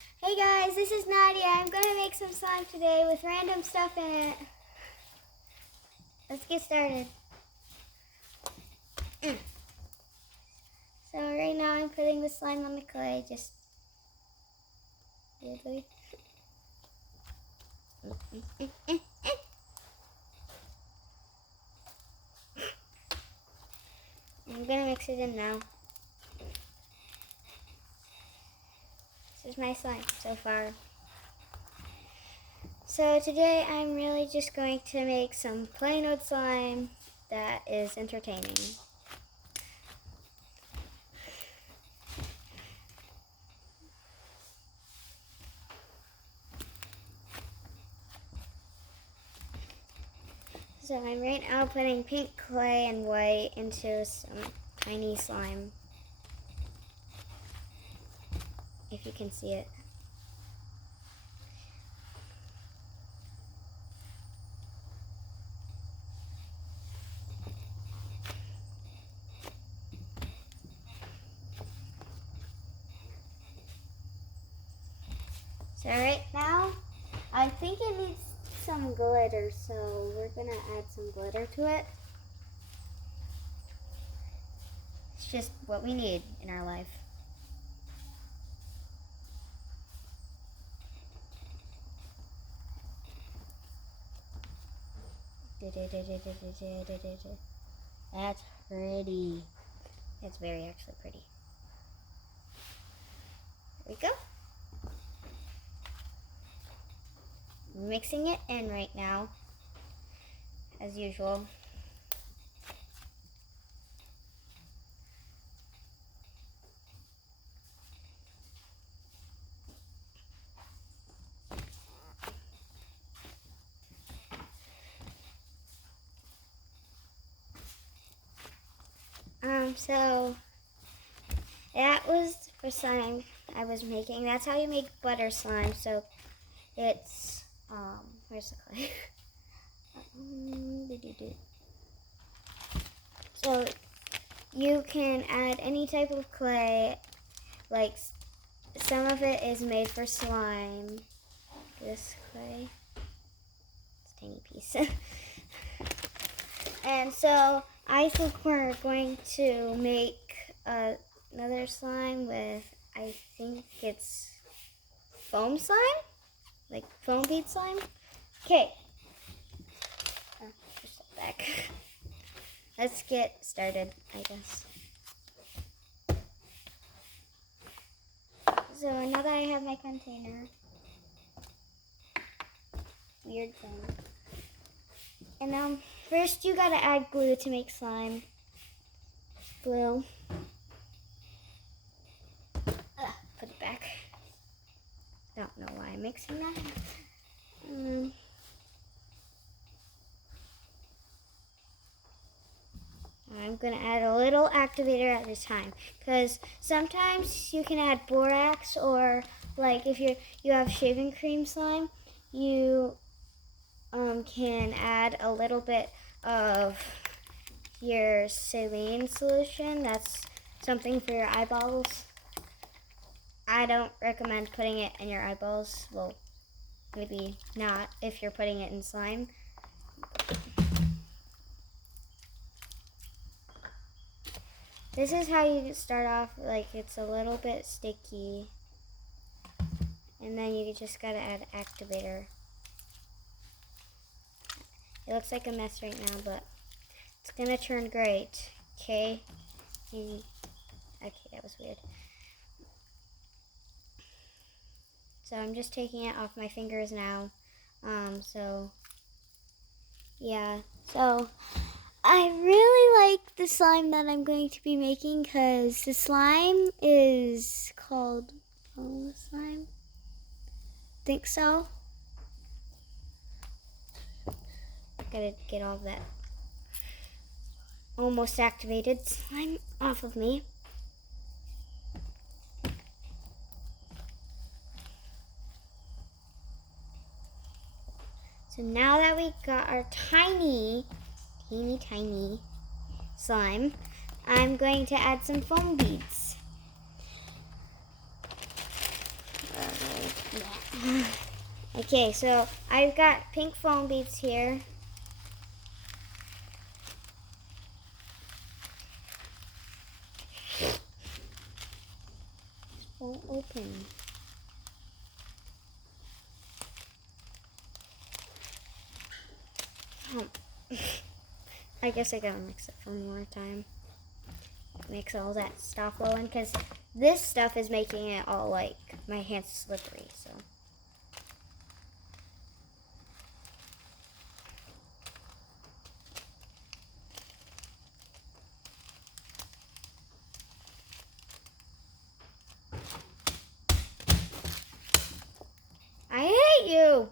Hey guys, this is Nadia. I'm going to make some slime today with random stuff in it. Let's get started. So right now I'm putting the slime on the clay, just weirdly. I'm going to mix it in now. This is my slime so far. So today I'm really just going to make some plain old slime that is entertaining. So I'm right now putting pink clay and white into some tiny slime. If you can see it. So right now, I think it needs some glitter, so we're gonna add some glitter to it. It's just what we need in our life. That's pretty. It's very actually pretty. There we go. Mixing it in right now, as usual. So that was for slime I was making. That's how you make butter slime. So it's where's the clay? So you can add any type of clay, like some of it is made for slime. This clay, it's a tiny piece. And so I think we're going to make another slime with, I think it's foam slime, like foam bead slime. Okay, just step back. Let's get started, I guess. So now that I have my container, weird thing. And first you gotta add glue to make slime. Glue. Put it back. Don't know why I'm mixing that. I'm going to add a little activator at a time, because sometimes you can add borax, or like if you have shaving cream slime, you can add a little bit of your saline solution. That's something for your eyeballs. I don't recommend putting it in your eyeballs. Well, maybe not if you're putting it in slime. This is how you start off, like it's a little bit sticky. And then you just gotta add activator. It looks like a mess right now, but it's gonna turn great. Okay? Okay, that was weird. So I'm just taking it off my fingers now. Yeah. So I really like the slime that I'm going to be making, because the slime is called foam slime. Think so. Gotta get all that almost activated slime off of me. So now that we got our tiny slime, I'm going to add some foam beads. Yeah. Okay, so I've got pink foam beads here. Won't open. I guess I gotta mix it one more time. Mix all that stuff well in, because this stuff is making it all like my hands slippery, so. I hate you,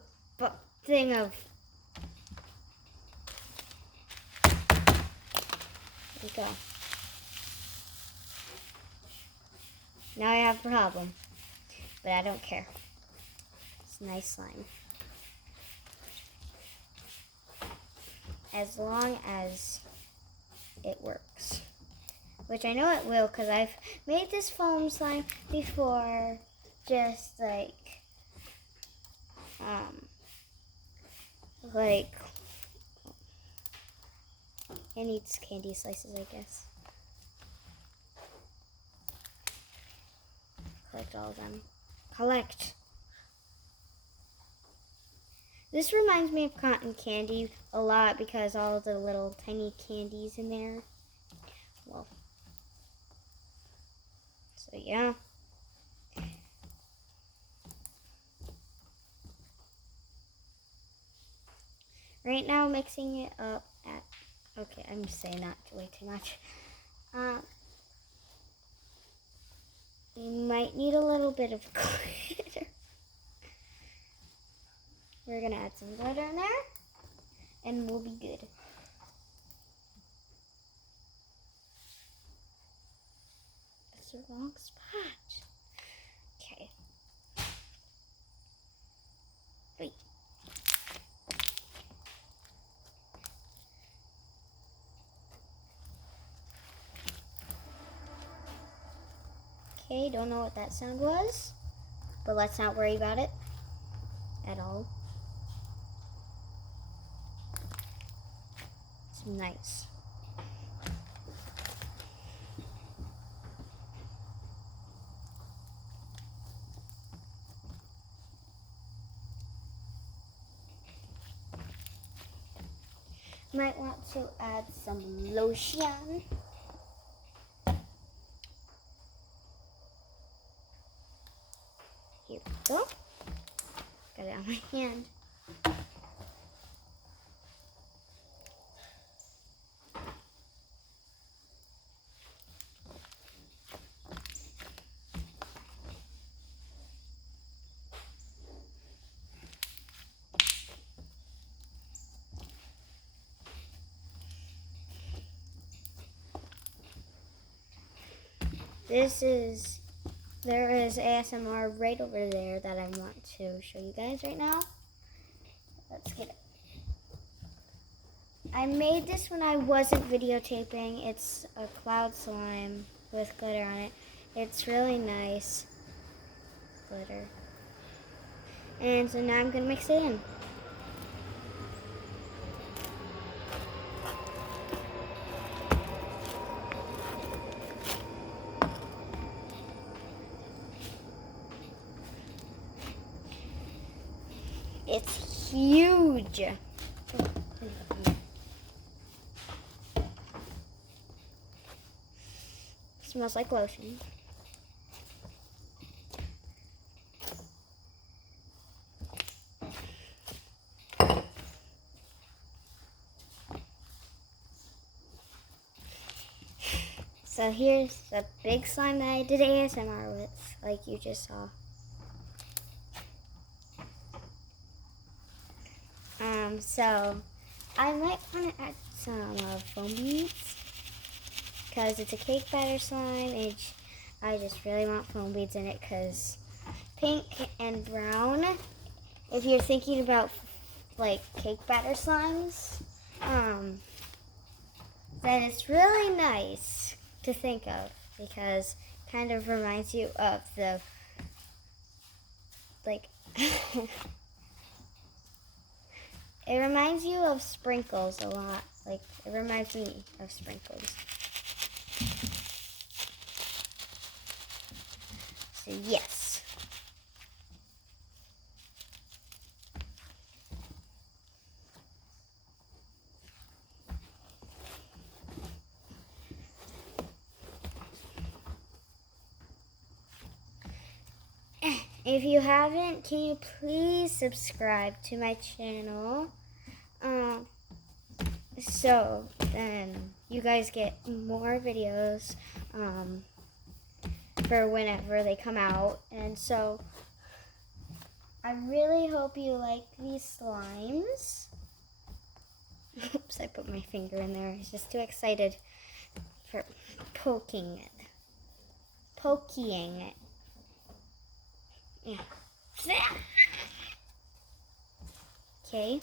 thing of. There we go. Now I have a problem, but I don't care. It's nice slime. As long as it works. Which I know it will, because I've made this foam slime before, just like it needs candy slices, I guess. Collect all of them. Collect! This reminds me of cotton candy a lot because all of the little tiny candies in there. Well, so yeah. Right now, mixing it up at, okay, I'm just saying that way too much. You might need a little bit of glitter. We're gonna add some glitter in there, and we'll be good. That's the wrong spot. Okay. Wait. Okay, don't know what that sound was, but let's not worry about it at all. It's nice. Might want to add some lotion. Here we go. Got it on my hand. There is ASMR right over there that I want to show you guys right now. Let's get it. I made this when I wasn't videotaping. It's a cloud slime with glitter on it. It's really nice glitter. And so now I'm gonna mix it in. It's huge. Smells like lotion. So here's the big slime that I did ASMR with, like you just saw. So I might want to add some foam beads because it's a cake batter slime, and I just really want foam beads in it because pink and brown. If you're thinking about like cake batter slimes, then it's really nice to think of because it kind of reminds you of the like it reminds you of sprinkles a lot. Like, it reminds me of sprinkles. So, yes. If you haven't, can you please subscribe to my channel? So then you guys get more videos for whenever they come out. And so I really hope you like these slimes. Oops, I put my finger in there. I was just too excited for poking it. Poking it. Yeah. Okay.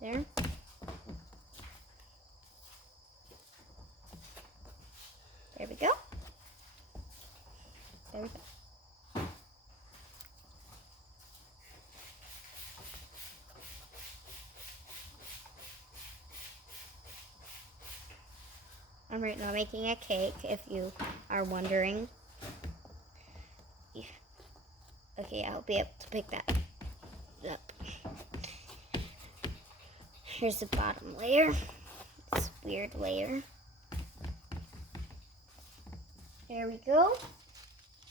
There. There we go. There we go. I'm right now making a cake, if you are wondering. Okay, I'll be able to pick that up. Here's the bottom layer. This weird layer. There we go.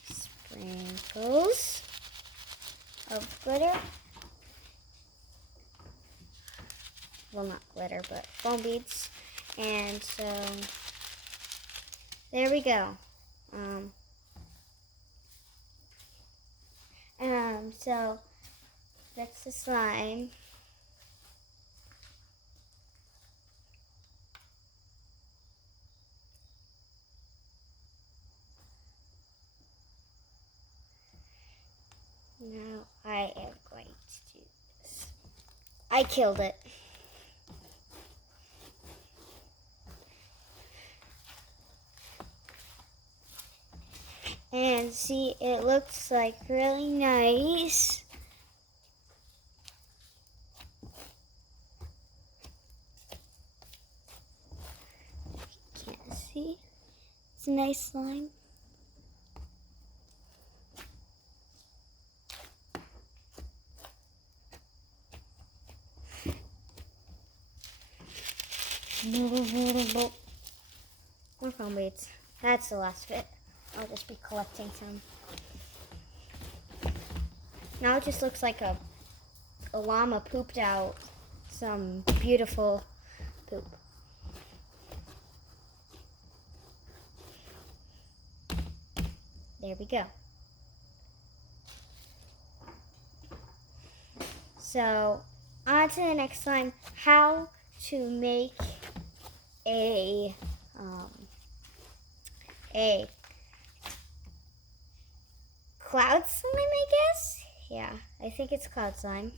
Sprinkles of glitter. Well, not glitter, but foam beads. And so, there we go. So that's the slime. Now I am going to do this. I killed it. And see, it looks like really nice. Can't see. It's a nice slime. More foam beads. That's the last bit. I'll just be collecting some. Now it just looks like a llama pooped out some beautiful poop. There we go. So, on to the next slime. How to make a cloud slime, I guess? Yeah, I think it's cloud slime.